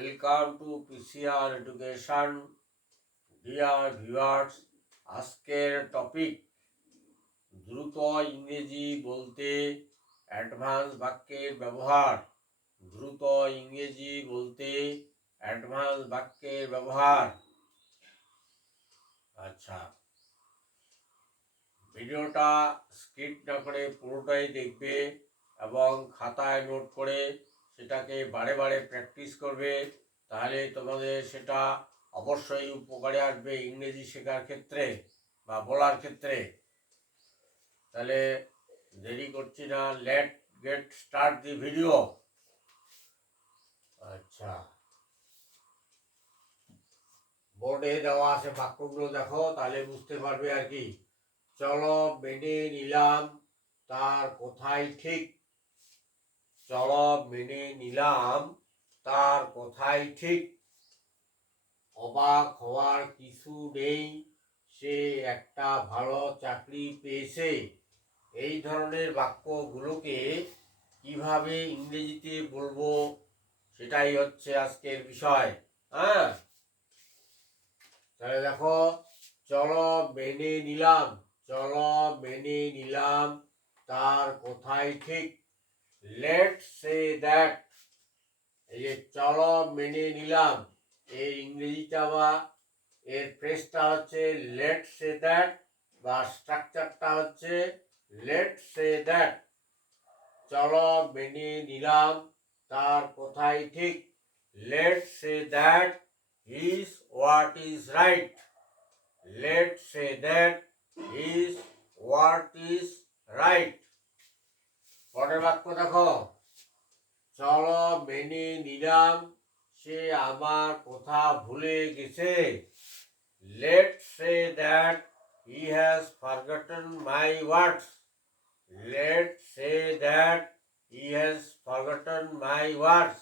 Welcome to PCR Education, dear viewers. আজকের topic দ্রুত ইংরেজি বলতে অ্যাডভান্স বাক্যের ব্যবহার। দ্রুত ইংরেজি বলতে অ্যাডভান্স বাক্যের ব্যবহার। আচ্ছা, ভিডিওটা স্কিপ না করে পুরোটাই দেখবে এবং খাতায় নোট করে সেটাকে বারে বারে প্র্যাকটিস করবে, তাহলে তোমাদের সেটা অবশ্যই উপকারে আসবে ইংরেজি শেখার ক্ষেত্রে বা বলার ক্ষেত্রে। তাহলে দেরি করছি না, late get start the video. আচ্ছা, বোর্ডে দেওয়া আছে বাক্যগুলো, দেখো তাহলে বুঝতে পারবে আর কি। চলো মেনে নিলাম তার কথাই ঠিক। চলো মেনে নিলাম তার কথাই ঠিক। অবাক হওয়ার কিছু নেই, সে একটা ভালো চাকরি পেয়েছে। এই ধরনের বাক্যগুলোকে কিভাবে ইংরেজিতে বলবো সেটাই হচ্ছে আজকের বিষয়। হ্যাঁ, তাহলে দেখো, চলো মেনে নিলাম, চলো মেনে নিলাম তার কথাই ঠিক। Let's say that. এই যে চলো মেনে নিলাম, এই ইংরেজিটা বা এর ফ্রেজটা হচ্ছে লেটস সে দ্যাট, বা স্ট্রাকচারটা হচ্ছে লেটস সে দ্যাট। চলো মেনে নিলাম তার কথাই ঠিক। Let's say that is what is right. Let's say that is what is right. পরের বাক্য দেখো, চলো মেনে নিলাম সে আমার কথা ভুলে গেছে। Let's say that he has forgotten my words. Let's say that he has forgotten my words.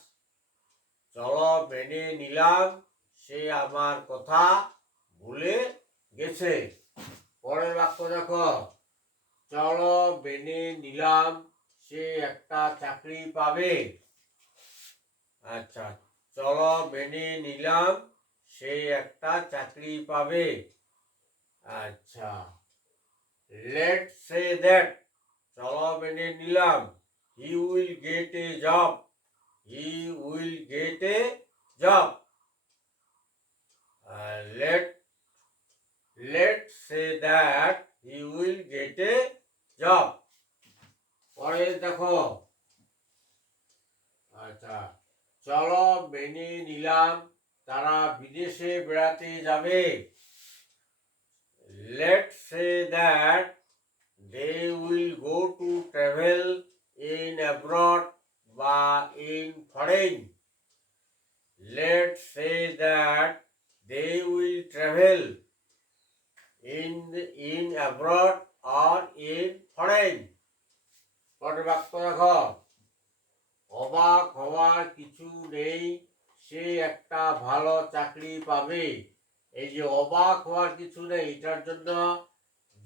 চলো মেনে নিলাম সে আমার কথা ভুলে গেছে। পরের বাক্য দেখো, চলো মেনে নিলাম সে একটা চাকরি পাবে। আচ্ছা, চলো মেনে নিলাম সে একটা চাকরি পাবে। আচ্ছা, লেটস সে দ্যাট, চলো মেনে নিলাম he will get A job. He will get A job. Let's say that he will get A job. পরে দেখো, আচ্ছা, চলো মেনে নিলাম তারা বিদেশে বেড়াতে যাবে। Let's say that they will go to travel in abroad বা in foreign. Let's say that they will travel in abroad or in foreign. পরের বাক্য দেখো, অবাক হওয়ার কিছু নেই, সে একটা ভালো চাকরি পাবে। এই যে অবাক হওয়ার কিছু নেই, এটার জন্য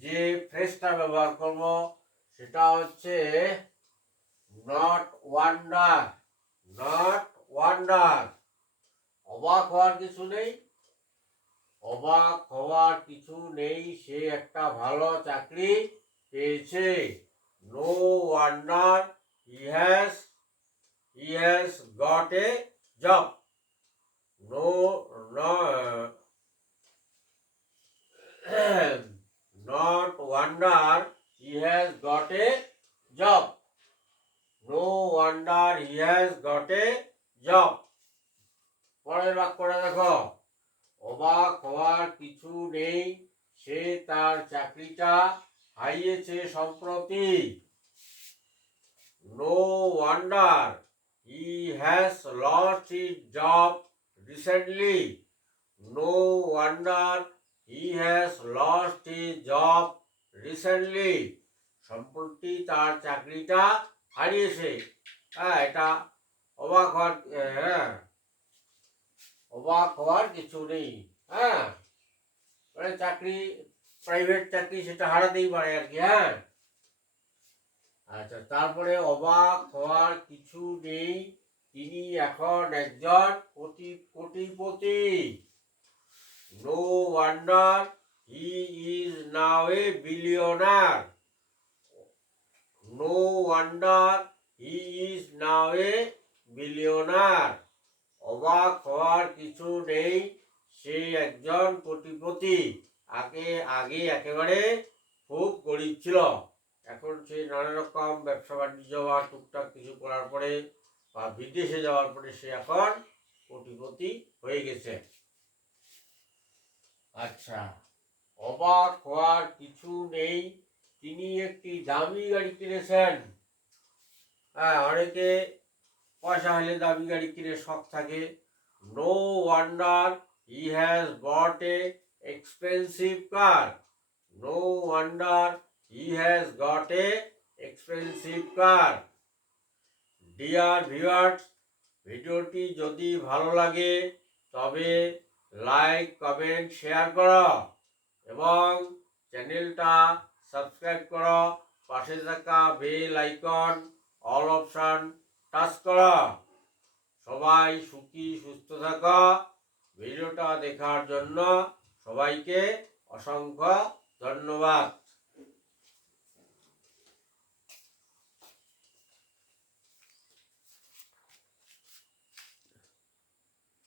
যে ফ্রেজটা ব্যবহার করব সেটা হচ্ছে নট ওয়ান্ডার। Not wonder. অবাক হওয়ার কিছু নেই, অবাক হওয়ার কিছু নেই, সে একটা ভালো চাকরি পেয়েছে। No wonder he has got a job. No, not wonder he has got a job. No wonder he has got a job. পরের বাক্যটা দেখো, অবাক হওয়ার কিছু নেই, সে তার চাকরিটা হারিয়েছে সম্প্রতি। No wonder he has lost his job recently. No wonder he has lost his job recently. সম্প্রতি তার চাকরিটা হারিয়েছে। হ্যাঁ, এটা অবাক হওয়ার, হ্যাঁ, অবাক হওয়ার কিছু নেই। হ্যাঁ, মানে চাকরি, প্রাইভেট চাকরি সেটা হারাতেই পারে আর কি। হ্যাঁ, আচ্ছা, তারপরে অবাক হওয়ার কিছু নেই, তিনি এখন একজন কোটিপতি। No wonder he is now a billionaire. No wonder he is now a billionaire. অবাক হওয়ার কিছু নেই, সে একজন কোটিপতি। আগে একেবারে খুব গরিব ছিল, এখন সে নানা রকম ব্যবসা বাণিজ্য বা টুকটাক কিছু করার পরে বা বিদেশে যাওয়ার পরে সে এখন কোটিপতি হয়ে গেছে। আচ্ছা, অবাক হওয়ার কিছু নেই, তিনি একটি দামি গাড়ি কিনেছেন। হ্যাঁ, অনেকে পয়সা হলে দামি গাড়ি কিনে শখ থাকে। No wonder he has bought a expensive car. No wonder he has got a expensive car. Dear viewers, ভিডিওটি যদি ভালো লাগে তবে লাইক, কমেন্ট, শেয়ার করো এবং চ্যানেলটা সাবস্ক্রাইব করো। পাশে থাকা bell icon all option touch করো। সবাই সুখী সুস্থ থাকো। ভিডিওটা দেখার জন্য সবাইকে অসংখ্য ধন্যবাদ।